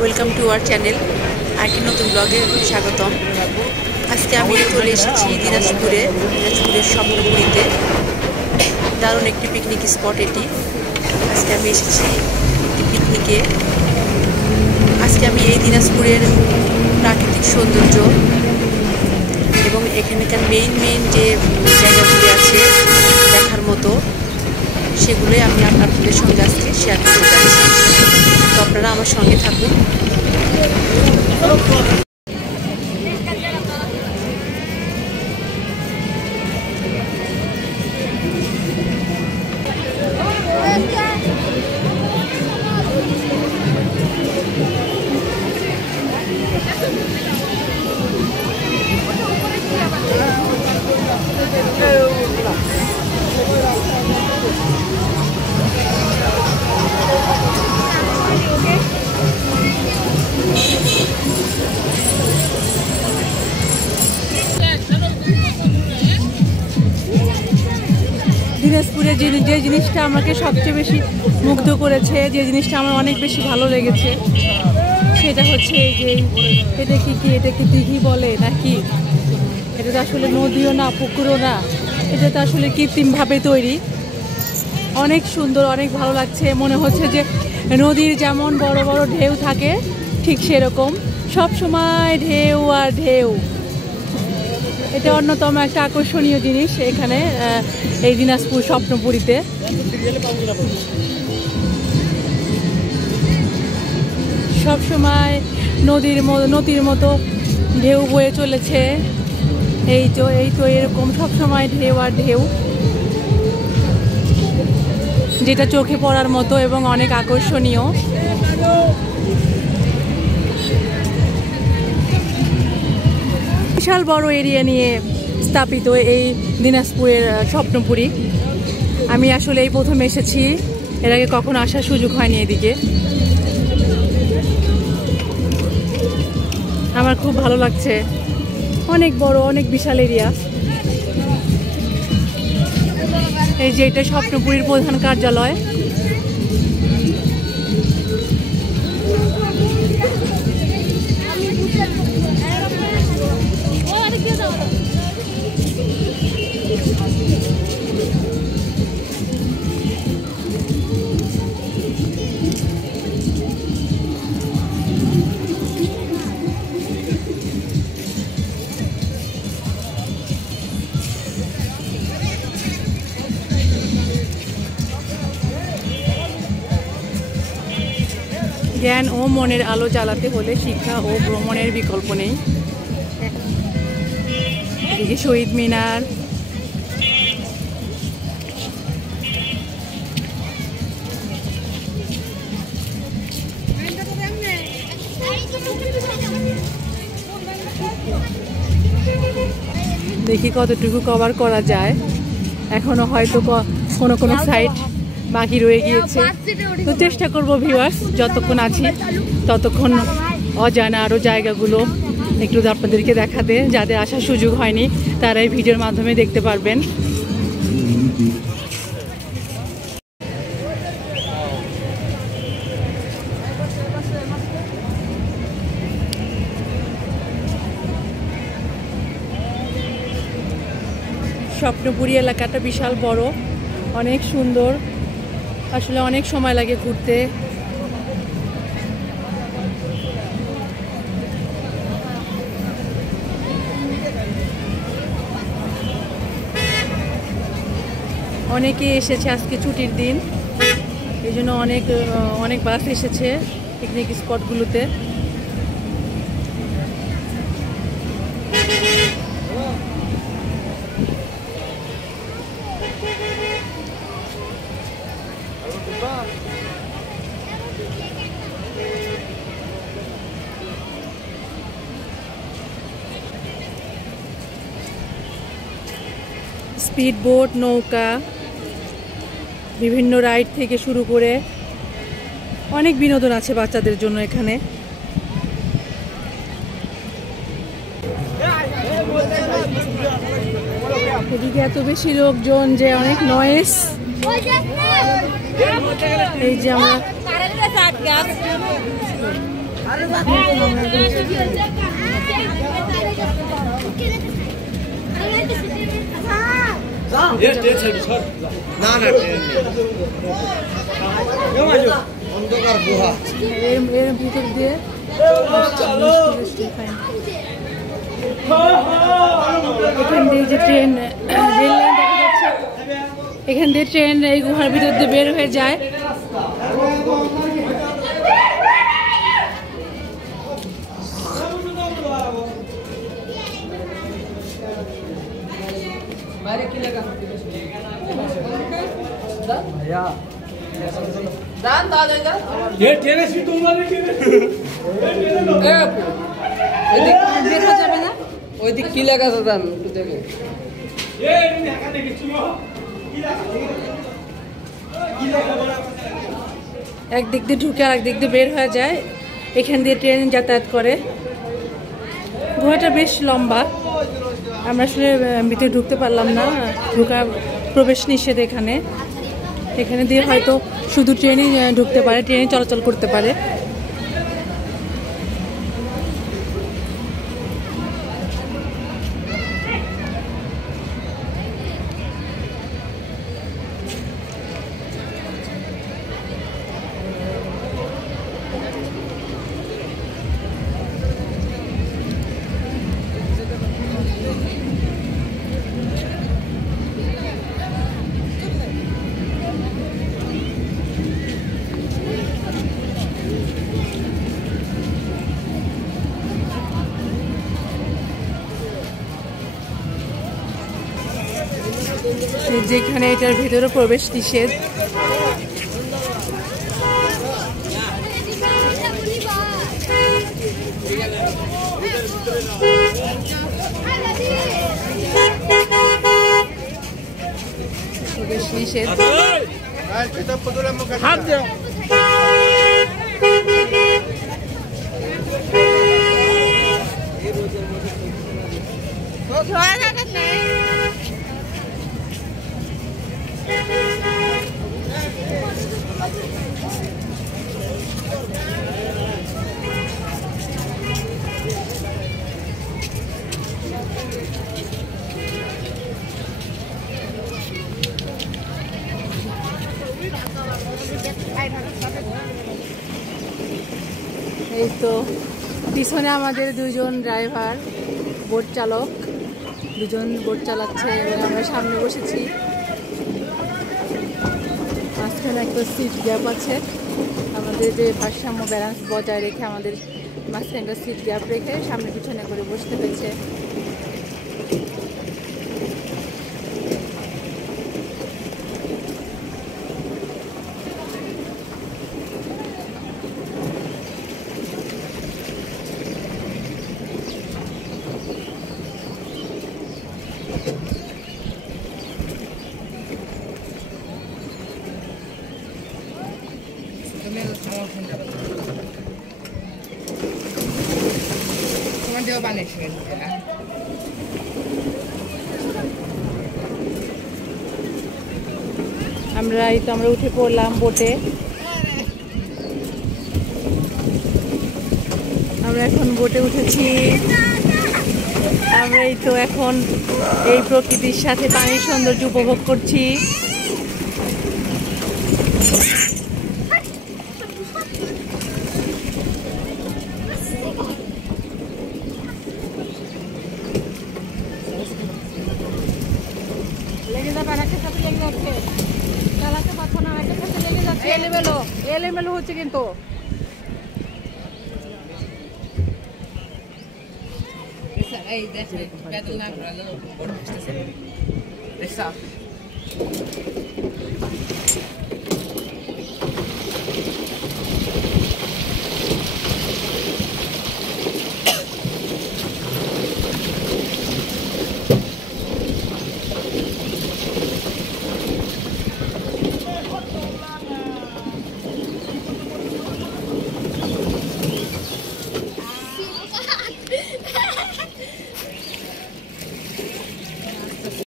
Welcome to our channel. আরেকটি নতুন ব্লগে স্বাগতম। আজকে আমি চলে এসেছি দিনাজপুরের স্বপ্নপুরীতে। দারুণ একটি পিকনিক স্পট এটি। আজকে আমি এসেছি একটি পিকনিকে। আজকে আমি এই দিনাজপুরের প্রাকৃতিক সৌন্দর্য এবং এখানকার মেইন যে জায়গাগুলি আছে দেখার মতো, সেগুলোই আমি আপনাদের সঙ্গে আজকে শেয়ার করতে যাচ্ছি। তো আপনারা আমার সঙ্গে থাকুন। দিনাজপুরের যে জিনিসটা আমাকে সবচেয়ে বেশি মুগ্ধ করেছে, যে জিনিসটা আমার অনেক বেশি ভালো লেগেছে, সেটা হচ্ছে যে এটা কি দিঘি বলে নাকি? এটা তো আসলে নদীও না, পুকুরও না, এটা তো আসলে কৃত্রিমভাবে তৈরি। অনেক সুন্দর, অনেক ভালো লাগছে। মনে হচ্ছে যে নদীর যেমন বড় বড় ঢেউ থাকে, ঠিক সেরকম সব সময় ঢেউ আর ঢেউ। এটা অন্যতম একটা আকর্ষণীয় জিনিস এখানে এই দিনাজপুর স্বপ্নপুরীতে। সব সময় নদীর মতো ঢেউ বয়ে চলেছে। এই তো এরকম সব সময় ঢেউ আর ঢেউ, যেটা চোখে পড়ার মতো এবং অনেক আকর্ষণীয়। বিশাল বড় এরিয়া নিয়ে স্থাপিত এই দিনাজপুরের স্বপ্নপুরী। আমি আসলে এই প্রথম এসেছি, এর আগে কখনো আসার সুযোগ হয়নি এদিকে। আমার খুব ভালো লাগছে। অনেক বড়, অনেক বিশাল এরিয়া। এই যে এটা স্বপ্নপুরীর প্রধান কার্যালয়। জ্ঞান ও মনের আলো জ্বালাতে হলে শিক্ষা ও ভ্রমণের বিকল্প নেই। এদিকে শহীদ মিনার, দেখি কতটুকু কভার করা যায়। এখনো হয়তো কোনো সাইড বাকি রয়ে গিয়েছে, তো চেষ্টা করব ভিউয়ার্স যতক্ষণ আছি ততক্ষণ অজানা আরও জায়গাগুলো একটু আপনাদেরকে দেখাতে। যাদের আসার সুযোগ হয়নি তারা এই ভিডিওর মাধ্যমে দেখতে পারবেন। স্বপ্নপুরী এলাকাটা বিশাল বড়, অনেক সুন্দর। আসলে অনেক সময় লাগে ঘুরতে। অনেকে এসেছে, আজকে ছুটির দিন, এই জন্য অনেক বাস এসেছে পিকনিক স্পটগুলোতে। স্পিড বোট, নৌকা, বিভিন্ন রাইড থেকে শুরু করে অনেক বিনোদন আছে বাচ্চাদের জন্য এখানে। এদিকে এত বেশি লোকজন যে অনেক নয়েজ। এই যে আমরা এর ভিতর দিয়ে এখান দিয়ে যে ট্রেন রেল লাইন দেখা যাচ্ছে, এখান দিয়ে ট্রেন এই গুহার ভিতর দিয়ে বের হয়ে যায়। দেখা যাবে না ওই দিক কি লেখা আছে দাম একটু দেখে। একদিক দিয়ে ঢুকে আর একদিক দিয়ে বের হয়ে যায়, এখান দিয়ে ট্রেন যাতায়াত করে। গুহাটা বেশ লম্বা, আমরা আসলে ভিতরে ঢুকতে পারলাম না, ঢোকা প্রবেশ নিষেধ এখানে। এখানে দিয়ে হয়তো শুধু ট্রেনই ঢুকতে পারে, ট্রেনে চলাচল করতে পারে। যেখানে এটার ভিতরে প্রবেশ নিষেধ। প্রবেশ নিষেধ। এই তো পিছনে আমাদের দুজন ড্রাইভার, বোট চালক, দুজন বোট চালাচ্ছে এবং আমরা সামনে বসেছি। মাঝখানে একটা সিট গ্যাপ আছে, আমাদের যে ভারসাম্য ব্যালেন্স বজায় রেখে আমাদের মাঝখানে একটা সিট গ্যাপ রেখে সামনে পিছনে করে বসতে হয়েছে। আমরা উঠে পড়লাম বোটে। আমরা এখন বোটে উঠেছি। আমরা এখন এই প্রকৃতির সাথে পানির সৌন্দর্য উপভোগ করছি। চালাতে পারছো না, একটা সাথে লেগে যাচ্ছে, এলোমেলো হচ্ছে কিন্তু।